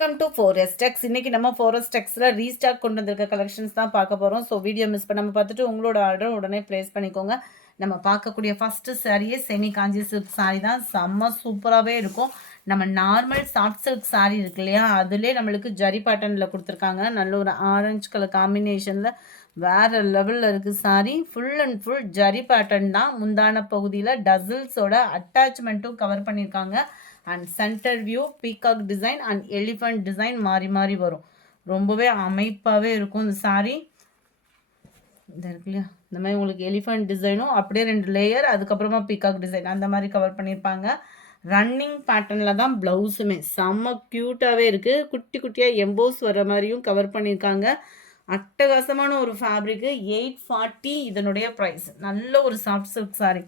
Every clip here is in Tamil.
Welcome to ஃபோரெஸ்டெக்ஸ். இன்னைக்கு நம்ம ஃபோரெஸ்டெக்ஸில் ரீஸ்டாக் கொண்டு வந்திருக்க கலெக்ஷன்ஸ் தான் பார்க்க போகிறோம். ஸோ வீடியோ மிஸ் பண்ணாமல் பார்த்துட்டு உங்களோட ஆர்டர் உடனே ப்ளேஸ் பண்ணிக்கோங்க. நம்ம பார்க்கக்கூடிய ஃபஸ்ட்டு சாரியே செமி காஞ்சி சில்க் சாரி தான். செம்ம சூப்பராகவே இருக்கும். நம்ம நார்மல் சாஃப்ட் சில்க் சாரி இருக்கு இல்லையா, அதுலேயே நம்மளுக்கு ஜரி பேட்டர்னில் கொடுத்துருக்காங்க. நல்ல ஒரு ஆரஞ்சு கலர் காம்பினேஷனில் வேறு லெவலில் இருக்குது sorry. Full and full zari pattern தான். முந்தான பகுதியில் டசில்ஸோட அட்டாச்மெண்ட்டும் கவர் பண்ணியிருக்காங்க. And centre view peacock design and elephant design மாறி மாறி வரும். ரொம்பவே அமைப்பாகவே இருக்கும் இந்த சாரீ. இந்த இருக்கு இல்லையா, இந்த மாதிரி உங்களுக்கு எலிஃபண்ட் டிசைனும் அப்படியே 2 லேயர், அதுக்கப்புறமா பீகாக் டிசைன் அந்த மாதிரி கவர் பண்ணியிருப்பாங்க. ரன்னிங் பேட்டர்னில் தான் ப்ளவுஸுமே செம்ம க்யூட்டாகவே இருக்குது. குட்டி குட்டியாக எம்போஸ் வர மாதிரியும் கவர் பண்ணியிருக்காங்க. அட்டகாசமான ஒரு ஃபேப்ரிக்கு. 840 இதனுடைய ப்ரைஸ். நல்ல ஒரு சாஃப்ட் சில்க் சாரீ.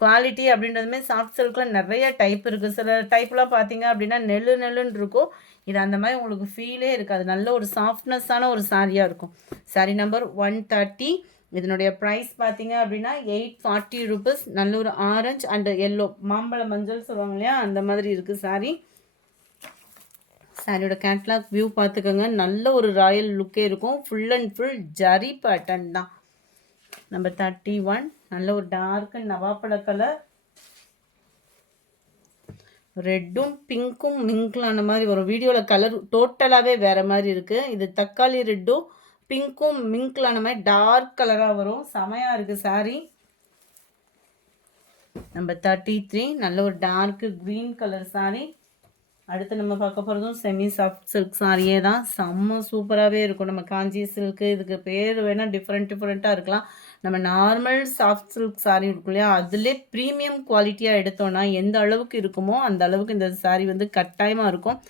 குவாலிட்டி அப்படின்றதுமே சாஃப்ட் சில்கில் நிறைய டைப் இருக்குது. சில டைப்லாம் பார்த்தீங்க அப்படின்னா நெல்லுன்னு இருக்கும். இது அந்த மாதிரி உங்களுக்கு ஃபீலே இருக்காது. நல்ல ஒரு சாஃப்ட்னஸ்ஸான ஒரு சாரியாக இருக்கும். சாரீ நம்பர் 130. இதனுடைய ப்ரைஸ் பார்த்தீங்க அப்படின்னா 840 ருபீஸ். நல்ல ஒரு ஆரஞ்சு அண்ட் எல்லோ, மாம்பழ மஞ்சள் சொல்லுவாங்க இல்லையா, அந்த மாதிரி இருக்குது சாரீ. சாரியோட கேட்லாக் வியூ பார்த்துக்கோங்க. நல்ல ஒரு ராயல் லுக்கே இருக்கும். Full and full zari pattern தான். நம்பர் 31. நல்ல ஒரு டார்க் நவாப்பழ கலர். ரெட்டும் பிங்க்கும் மிங்கிளான மாதிரி வரும். வீடியோவில் கலர் டோட்டலாகவே வேறு மாதிரி இருக்குது. இது தக்காளி ரெட்டும் பிங்க்கும் மிங்கிளான மாதிரி டார்க் கலராக வரும். செமையாக இருக்குது சாரீ. நம்பர் 33. நல்ல ஒரு டார்க் க்ரீன் கலர் சாரீ. அடுத்து நம்ம பார்க்க போகிறதும் செமி சாஃப்ட் சில்க் சாரியே தான். செம்ம சூப்பராகவே இருக்கும். நம்ம காஞ்சி சில்க்கு, இதுக்கு பேர் வேணால் டிஃப்ரெண்ட்டாக இருக்கலாம். நம்ம நார்மல் சாஃப்ட் சில்க் சாரீ இருக்கும் இல்லையா, அதிலே ப்ரீமியம் குவாலிட்டியாக எடுத்தோன்னா எந்த அளவுக்கு இருக்குமோ அந்த அளவுக்கு இந்த சாரீ வந்து கட்டாயமாக இருக்கும்.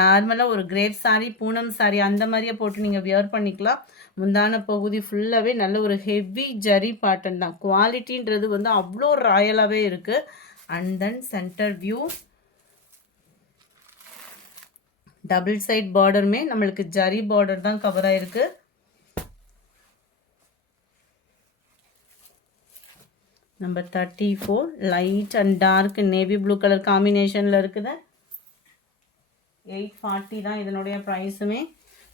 நார்மலாக ஒரு கிரேப் சாரீ, பூனம் சாரீ அந்த மாதிரியே போட்டு நீங்கள் வியர் பண்ணிக்கலாம். முந்தான பகுதி ஃபுல்லாகவே நல்ல ஒரு ஹெவி ஜரி பேட்டர்ன் தான். குவாலிட்டின்றது வந்து அவ்வளோ ராயலாகவே இருக்குது. And then centre view double side பார்டருமே நம்மளுக்கு ஜரி பார்டர் தான் கவர் ஆயிருக்கு. Number 34. Light and dark navy blue colour காம்பினேஷனில் இருக்குது. 840 தான் இதனுடைய ப்ரைஸுமே.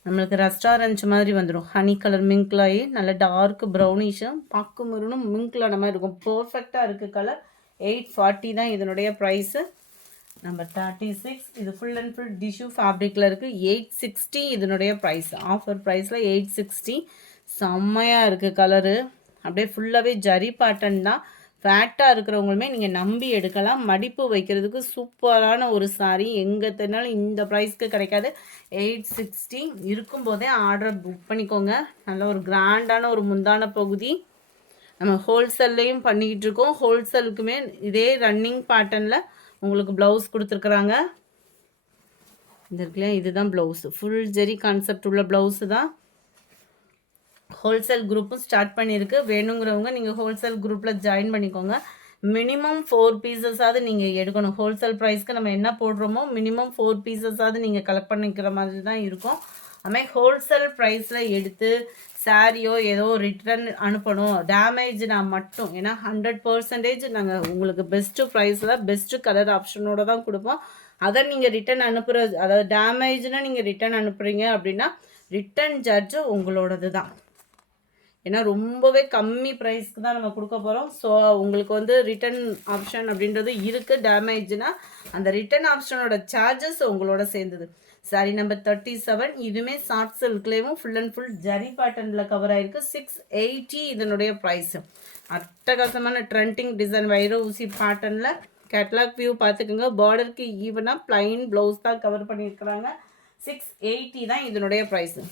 நம்மளுக்கு ரெஸ்டாரண்ட் மாதிரி வந்துடும். ஹனி கலர் மிங்க்லாயி நல்ல டார்க் ப்ரௌனிஷும் பார்க்கும் மருணும் மிங்க்லான மாதிரி இருக்கும். பர்ஃபெக்டாக இருக்குது கலர். 840 தான் இதனுடைய ப்ரைஸு. நம்பர் 36. இது ஃபுல் அண்ட் ஃபுல் டிஷ்யூ ஃபேப்ரிக்கில் இருக்குது. 860 இதனுடைய ப்ரைஸ். ஆஃபர் ப்ரைஸில் 860. செம்மையாக இருக்குது கலரு. அப்படியே ஃபுல்லாகவே ஜரி பேட்டர்ன் தான். ஃபேட்டாக இருக்கிறவங்களுமே நீங்கள் நம்பி எடுக்கலாம். மடிப்பு வைக்கிறதுக்கு சூப்பரான ஒரு சாரீ. எங்கே தெரினாலும் இந்த ப்ரைஸ்க்கு கிடைக்காது. 860 இருக்கும்போதே ஆர்டர் புக் பண்ணிக்கோங்க. நல்ல ஒரு கிராண்டான ஒரு முந்தான பகுதி. நம்ம ஹோல்சேல்லையும் பண்ணிக்கிட்டு இருக்கோம். ஹோல்சேலுக்குமே இதே ரன்னிங் பேட்டர்னில் உங்களுக்கு ப்ளவுஸ் கொடுத்துருக்குறாங்க. இந்த இருக்குல்லையா, இதுதான் ப்ளவுஸு. ஃபுல் ஜெரி கான்செப்ட் உள்ள ப்ளவுஸு தான். ஹோல்சேல் குரூப்பும் ஸ்டார்ட் பண்ணியிருக்கு. வேணுங்கிறவங்க நீங்கள் ஹோல்சேல் குரூப்பில் ஜாயின் பண்ணிக்கோங்க. மினிமம் 4 பீசஸாவது நீங்கள் எடுக்கணும். ஹோல்சேல் ப்ரைஸ்க்கு நம்ம என்ன போடுறோமோ மினிமம் 4 பீசஸாவது நீங்கள் கலெக்ட் பண்ணிக்கிற மாதிரி தான் இருக்கும். அதுமாதிரி ஹோல்சேல் ப்ரைஸில் எடுத்து சாரியோ ஏதோ ரிட்டர்ன் அனுப்பணும் டேமேஜ்னா மட்டும், ஏன்னா 100% நாங்கள் உங்களுக்கு பெஸ்ட்டு ப்ரைஸில் பெஸ்ட்டு கலர் ஆப்ஷனோடு தான் கொடுப்போம். அதை நீங்கள் ரிட்டன் அனுப்புகிறது, அதாவது டேமேஜ்னால் நீங்கள் ரிட்டன் அனுப்புகிறீங்க அப்படின்னா ரிட்டன் சார்ஜு உங்களோடது தான். ஏன்னா ரொம்பவே கம்மி ப்ரைஸ்க்கு தான் நம்ம கொடுக்க போகிறோம். ஸோ உங்களுக்கு வந்து ரிட்டன் ஆப்ஷன் அப்படின்றது இருக்குது. டேமேஜ்னால் அந்த ரிட்டன் ஆப்ஷனோட சார்ஜஸ் உங்களோட சேர்ந்தது. சாரி நம்பர் 37. இதுவுமே சாஃப்ட் சில்க்லேயும் ஃபுல் அண்ட் ஃபுல் ஜரி பேட்டர்னில் கவர் ஆகிருக்கு. 680 இதனுடைய ப்ரைஸு. அட்டகாசமான ட்ரெண்டிங் டிசைன் வைர ஊசி பேட்டர்னில். கேட்லாக் வியூ பார்த்துக்கோங்க. பார்டருக்கு ஈவனாக ப்ளைன் ப்ளவுஸ் தான் கவர் பண்ணியிருக்கிறாங்க. 680 தான் இதனுடைய ப்ரைஸு.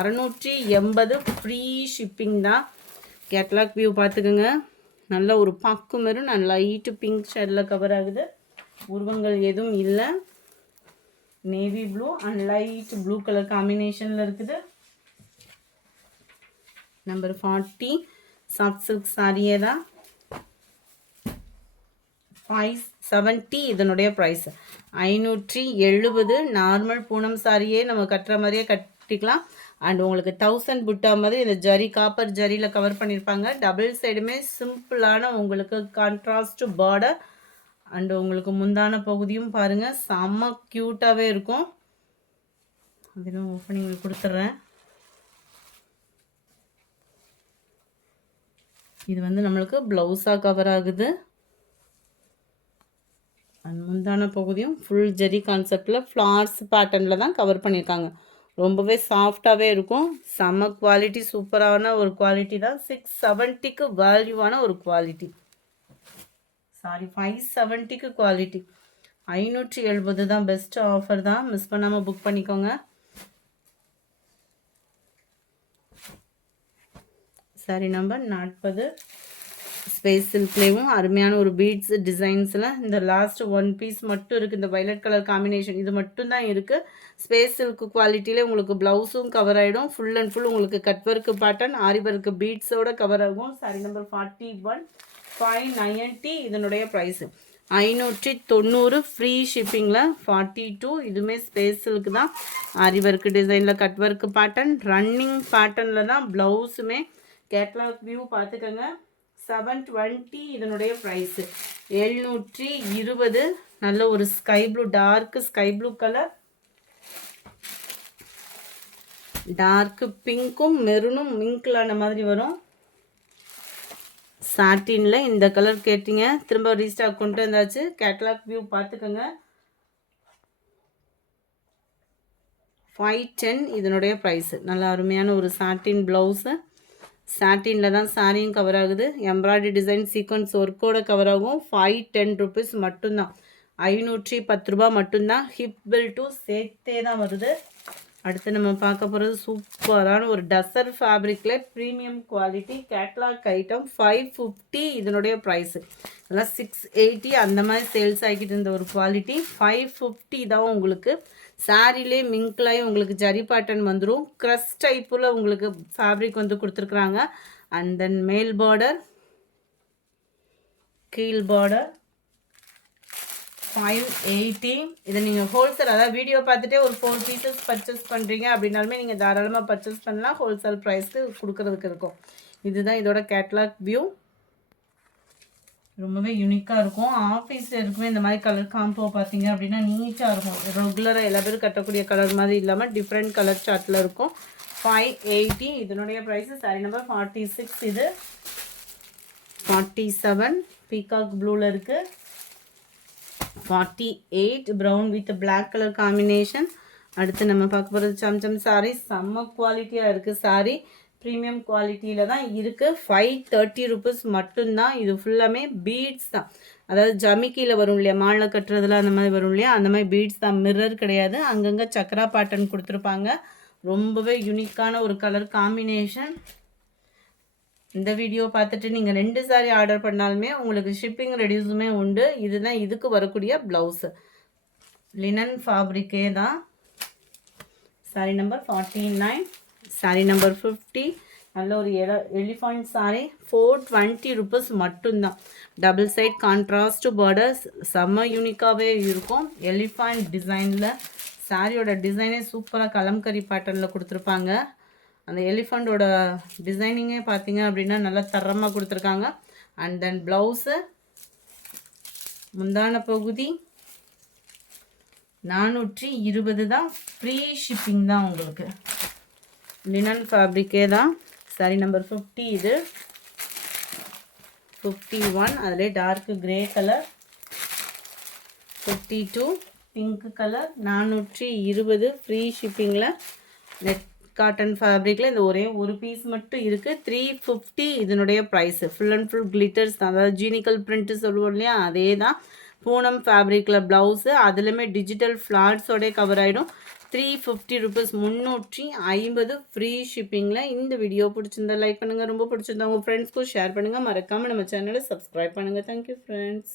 680 ஃப்ரீ ஷிப்பிங் தான். கேட்லாக் வியூ பார்த்துக்கோங்க. நல்ல ஒரு பாக்கு மாரி நான் லைட்டு பிங்க் ஷேடில் கவர் ஆகுது. உருவங்கள் எதுவும் இல்லை. Navy blue and light blue colour காம்பினேஷனில் இருக்குது. நம்பர் 40. சாஃப்ட் சில்க் சாரியே தான். 570 இதனுடைய ப்ரைஸ். 570. நார்மல் பூனம் சாரியே நம்ம கட்டுற மாதிரியே கட்டிக்கலாம். அண்ட் உங்களுக்கு 1000 புட்டா மாதிரி இந்த ஜரி காப்பர் ஜரியில் கவர் பண்ணியிருப்பாங்க. டபுள் சைடுமே சிம்பிளான உங்களுக்கு கான்ட்ராஸ்ட் பார்டர். அண்டு உங்களுக்கு முந்தான பகுதியும் பாருங்கள் செம்ம க்யூட்டாகவே இருக்கும். அதிலும் ஓப்பனிங் கொடுத்துட்றேன். இது வந்து நம்மளுக்கு ப்ளவுஸாக கவர் ஆகுது. அண்ட் முந்தான பகுதியும் ஃபுல் ஜெரி கான்செப்டில் ஃப்ளார்ஸ் பேட்டர்னில் தான் கவர் பண்ணியிருக்காங்க. ரொம்பவே சாஃப்டாகவே இருக்கும். செம்ம குவாலிட்டி, சூப்பரான ஒரு குவாலிட்டி தான். 670க்கு வேல்யூவான ஒரு குவாலிட்டி. Sorry, 570க்கு quality. 570 தான், பெஸ்ட் ஆஃபர் தான். மிஸ் பண்ணாமல் புக் பண்ணிக்கோங்க. Sorry number 40. ஸ்பேஸ் சில்க்லேயும் அருமையான ஒரு பீட்ஸ் டிசைன்ஸில் இந்த லாஸ்ட் ஒன் பீஸ் மட்டும் இருக்குது. இந்த வைலட் கலர் காம்பினேஷன் இது மட்டும் தான் இருக்குது. ஸ்பேஸ் சில்க் குவாலிட்டியில் உங்களுக்கு ப்ளவுஸும் கவர் ஆகிடும். ஃபுல் அண்ட் ஃபுல் உங்களுக்கு கட் ஒர்க்கு பேட்டர்ன், ஆரி ஒர்க்கு பீட்ஸோட கவர் ஆகும். Sorry number 41, 590. இதனுடைய ப்ரைஸு 590 ஃப்ரீ ஷிப்பிங்கில். 42 இதுவுமே ஸ்பேஸ் சில்க் தான். ஆரி ஒர்க்கு டிசைனில் கட் ஒர்க்கு பேட்டர்ன், ரன்னிங் பேட்டர்னில் தான் ப்ளவுஸுமே. கேட்லாக் வியூ பார்த்துக்கோங்க. 720 இதனுடைய ப்ரைஸு. 720. நல்ல ஒரு sky blue, dark sky blue colour, dark பிங்க்கும் மெரூனும் மிங்க்லான மாதிரி வரும். சாட்டினில் இந்த கலர் கேட்டிங்க, திரும்ப ரீஸ்டாக் கொண்டு வந்தாச்சு. கேட்லாக் வியூ பார்த்துக்கோங்க. 510 இதனுடைய ப்ரைஸு. நல்ல அருமையான ஒரு சாட்டின் ப்ளவுஸு. சாட்டினில் தான் சாரியும் கவர் ஆகுது. எம்ப்ராய்டரி டிசைன் சீக்வன்ஸ் ஒர்க்கோட கவர் ஆகும். 510 ருபீஸ் மட்டும்தான். 510 ரூபா மட்டும்தான். ஹிப் பெல்ட்டும் சேர்த்தே தான் வருது. அடுத்து நம்ம பார்க்க போகிறது சூப்பரான ஒரு டசர் ஃபேப்ரிக்கில் ப்ரீமியம் குவாலிட்டி கேட்லாக் ஐட்டம். 550 இதனுடைய ப்ரைஸு. இதெல்லாம் 680 அந்த மாதிரி சேல்ஸ் ஆகிக்கிட்டு இருந்த ஒரு குவாலிட்டி. 550 தான் உங்களுக்கு. சாரிலே மிங்க்லாயும் உங்களுக்கு ஜரி பேட்டர்ன் வந்துடும். க்ரஸ் டைப்பில் உங்களுக்கு ஃபேப்ரிக் வந்து கொடுத்துருக்குறாங்க. அண்ட் தென் மேல் பார்டர், கீழ் பார்டர். 580. இதை நீங்கள் ஹோல்சேல், அதாவது வீடியோ பார்த்துட்டே ஒரு 4 பீசஸ் பர்ச்சேஸ் பண்ணுறீங்க அப்படின்னாலுமே நீங்கள் தாராளமாக பர்ச்சேஸ் பண்ணலாம். ஹோல்சேல் ப்ரைஸ்க்கு கொடுக்கறதுக்கு இருக்கும். இதுதான் இதோட கேட்லாக் வியூ. ரொம்பவே யூனிக்காக இருக்கும். ஆஃபீஸில் இருக்குமே இந்த மாதிரி கலர் காம்போ பார்த்தீங்க அப்படின்னா நீட்டாக இருக்கும். ரெகுலராக எல்லா பேரும் கட்டக்கூடிய கலர் மாதிரி இல்லாமல் டிஃப்ரெண்ட் கலர் சார்ட்டில் இருக்கும். 580 இதனுடைய ப்ரைஸு. Sorry number 46. இது 47 பீகாக் ப்ளூவில் இருக்குது. 48 brown with black colour combination. அடுத்து நம்ம பார்க்க போகிறது சம்சம் சாரி. செம்ம குவாலிட்டியாக இருக்குது சாரி. ப்ரீமியம் குவாலிட்டியில் தான் இருக்குது. 530 ருபீஸ் மட்டும்தான். இது ஃபுல்லாமே பீட்ஸ் தான். அதாவது ஜமிக்கியில் வரும் இல்லையா, மாலை கட்டுறதுல அந்த மாதிரி வரும் இல்லையா, அந்த மாதிரி பீட்ஸ் தான். மிரர் கிடையாது. அங்கங்கே சக்கரா பேட்டர்ன் கொடுத்துருப்பாங்க. ரொம்பவே யூனிக்கான ஒரு கலர் காம்பினேஷன். இந்த வீடியோ பார்த்துட்டு நீங்கள் 2 சாரி ஆர்டர் பண்ணாலுமே உங்களுக்கு ஷிப்பிங் ரெடியூஸுமே உண்டு. இதுதான் இதுக்கு வரக்கூடிய ப்ளவுஸு. லினன் ஃபேப்ரிக்கே தான். சாரி நம்பர் 49. Sorry number 50. நல்ல ஒரு எலிஃபண்ட் சாரி. 420 ருபீஸ் மட்டும்தான். டபுள் சைட் கான்ட்ராஸ்ட் பார்டர்ஸ் செம்ம யூனிக்காகவே இருக்கும். எலிஃபண்ட் டிசைனில் சாரியோட டிசைனே சூப்பராக கலம்கரி பேட்டர்னில் கொடுத்துருப்பாங்க. அந்த எலிஃபண்டோட டிசைனிங்கே பார்த்தீங்க அப்படின்னா நல்லா தரமாக கொடுத்துருக்காங்க. அண்ட் தென் ப்ளவுஸு, முந்தான பகுதி 420 தான். ஃப்ரீ ஷிப்பிங் தான் உங்களுக்கு. லினன் ஃபேப்ரிக்கே தான். சாரி நம்பர் 50. இது 51. அதிலே dark grey colour. 52 pink colour. 420 free ஷிப்பிங்கில். நெட் காட்டன் ஃபேப்ரிக்கில் இந்த ஒரே ஒரு பீஸ் மட்டும் இருக்குது. 350 இதனுடைய price. Full and full glitters தான். அதாவது ஜீனிக்கல் பிரிண்ட்டு சொல்லுவோம் இல்லையா, அதே தான். பூனம் ஃபேப்ரிக்கில் ப்ளவுஸு, அதுலேயுமே டிஜிட்டல் ஃப்ளாட்ஸோடய கவர் ஆகிடும். 350 ருபீஸ். 350 ஃப்ரீ ஷிப்பிங்கில். இந்த வீடியோ பிடிச்சிருந்தா லைக் பண்ணுங்கள். ரொம்ப பிடிச்சிருந்தா உங்கள் ஃப்ரெண்ட்ஸ்க்கும் ஷேர் பண்ணுங்கள். மறக்காமல் நம்ம சேனலை சப்ஸ்கிரைப் பண்ணுங்கள். Thank you friends.